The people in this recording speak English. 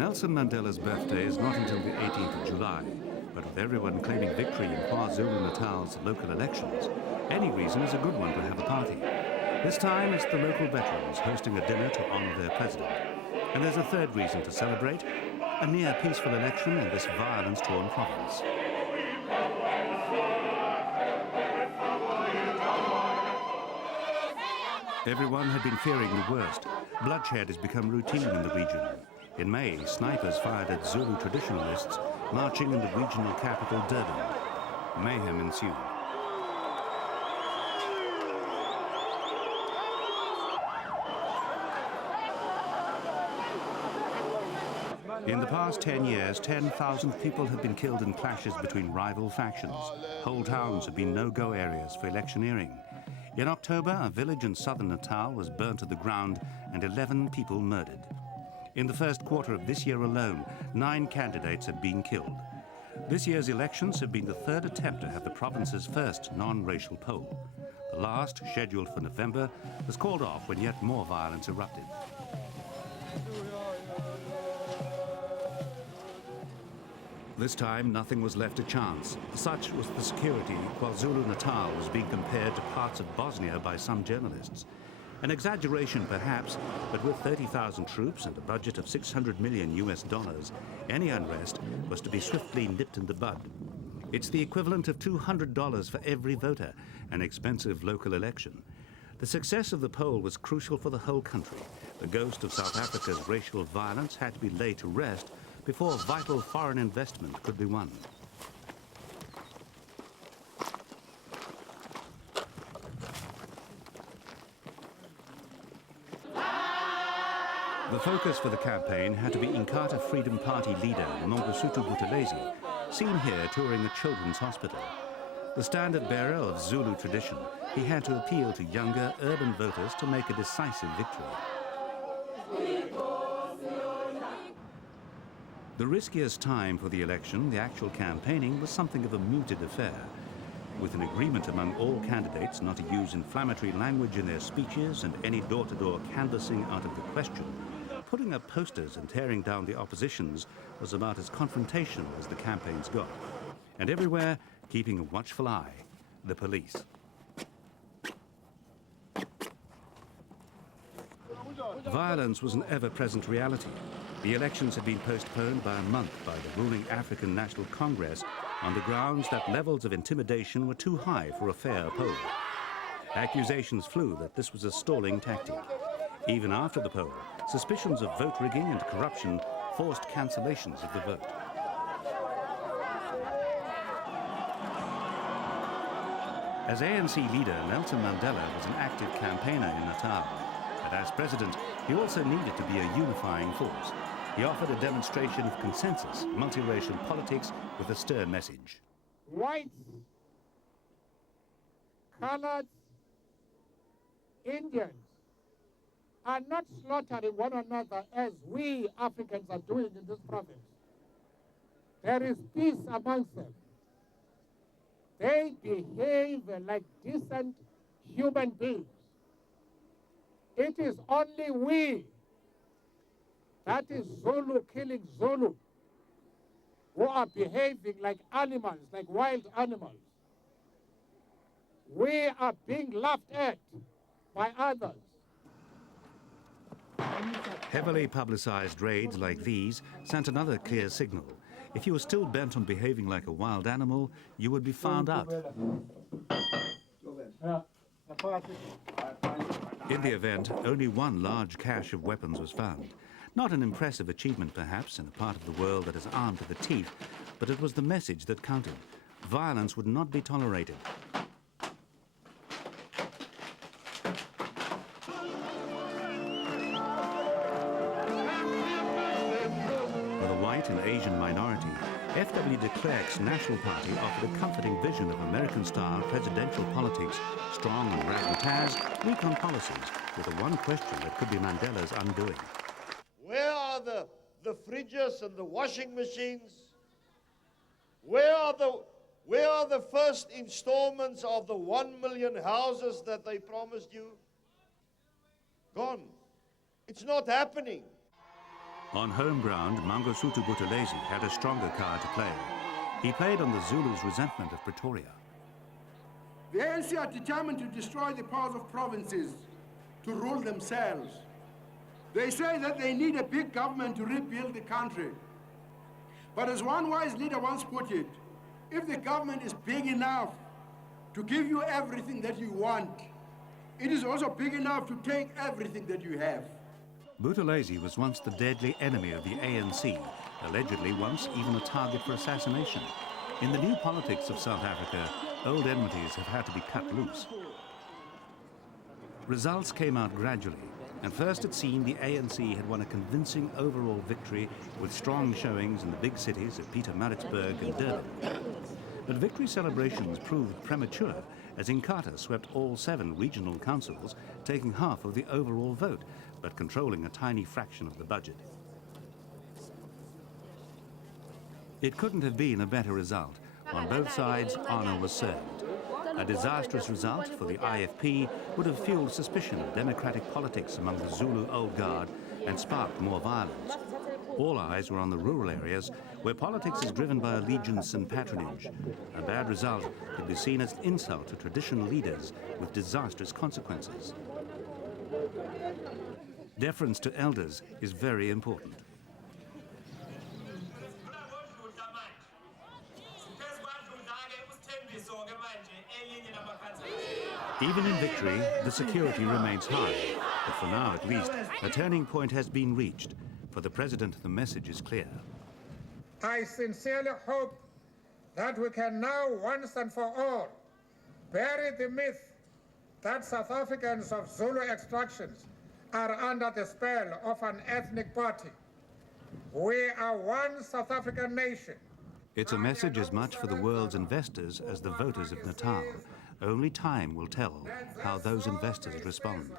Nelson Mandela's birthday is not until the 18th of July, but with everyone claiming victory in KwaZulu Natal's local elections, any reason is a good one to have a party. This time it's the local veterans hosting a dinner to honour their president. And there's a third reason to celebrate, a near peaceful election in this violence-torn province. Everyone had been fearing the worst. Bloodshed has become routine in the region. In May, snipers fired at Zulu traditionalists marching in the regional capital, Durban. Mayhem ensued. In the past 10 years, 10,000 people have been killed in clashes between rival factions. Whole towns have been no-go areas for electioneering. In October, a village in southern Natal was burnt to the ground and 11 people murdered. In the first quarter of this year alone, 9 candidates had been killed. This year's elections have been the third attempt to have the province's first non-racial poll. The last, scheduled for November, was called off when yet more violence erupted. This time, nothing was left to chance. Such was the security KwaZulu Natal was being compared to parts of Bosnia by some journalists. An exaggeration perhaps, but with 30,000 troops and a budget of $600 million US, any unrest was to be swiftly nipped in the bud. It's the equivalent of $200 for every voter, an expensive local election. The success of the poll was crucial for the whole country. The ghost of South Africa's racial violence had to be laid to rest before vital foreign investment could be won. The focus for the campaign had to be Inkatha Freedom Party leader Mangosuthu Buthelezi, seen here touring a children's hospital. The standard bearer of Zulu tradition, he had to appeal to younger urban voters to make a decisive victory. The riskiest time for the election, the actual campaigning, was something of a muted affair. With an agreement among all candidates not to use inflammatory language in their speeches and any door-to-door canvassing out of the question, putting up posters and tearing down the oppositions was about as confrontational as the campaigns got. And everywhere, keeping a watchful eye, the police. Violence was an ever-present reality. The elections had been postponed by a month by the ruling African National Congress on the grounds that levels of intimidation were too high for a fair poll. Accusations flew that this was a stalling tactic. Even after the poll, suspicions of vote rigging and corruption forced cancellations of the vote. As ANC leader, Nelson Mandela was an active campaigner in Natal. But as president, he also needed to be a unifying force. He offered a demonstration of consensus, multiracial politics with a stern message. Whites, coloreds, Indians are not slaughtering one another as we Africans are doing in this province. There is peace amongst them. They behave like decent human beings. It is only we, that is Zulu killing Zulu, who are behaving like animals, like wild animals. We are being laughed at by others. Heavily publicized raids like these sent another clear signal. If you were still bent on behaving like a wild animal, you would be found out. In the event, only one large cache of weapons was found. Not an impressive achievement, perhaps, in a part of the world that is armed to the teeth, but it was the message that counted. Violence would not be tolerated. With a white and Asian minority, F.W. de Klerk's National Party offered a comforting vision of American-style presidential politics, strong on razzmatazz, weak on policies, with the one question that could be Mandela's undoing. Where are the fridges and the washing machines? Where are the first installments of the 1 million houses that they promised you? Gone. It's not happening. On home ground, Mangosuthu Buthelezi had a stronger card to play. He played on the Zulus' resentment of Pretoria. The ANC are determined to destroy the powers of provinces to rule themselves. They say that they need a big government to rebuild the country. But as one wise leader once put it, if the government is big enough to give you everything that you want, it is also big enough to take everything that you have. Buthelezi was once the deadly enemy of the ANC, allegedly once even a target for assassination. In the new politics of South Africa, old enmities have had to be cut loose. Results came out gradually, and first it seemed the ANC had won a convincing overall victory with strong showings in the big cities of Pietermaritzburg and Durban. But victory celebrations proved premature as Inkatha swept all 7 regional councils, taking half of the overall vote, but controlling a tiny fraction of the budget. It couldn't have been a better result. On both sides, honor was served. A disastrous result for the IFP would have fueled suspicion of democratic politics among the Zulu old guard and sparked more violence. All eyes were on the rural areas where politics is driven by allegiance and patronage. A bad result could be seen as insult to traditional leaders with disastrous consequences. Deference to elders is very important. Even in victory, the security remains high. But for now, at least, a turning point has been reached. For the President, the message is clear. I sincerely hope that we can now, once and for all, bury the myth that South Africans of Zulu extractions are under the spell of an ethnic party. We are one South African nation. It's a message as much for the world's investors as the voters of Natal. Only time will tell how those investors respond.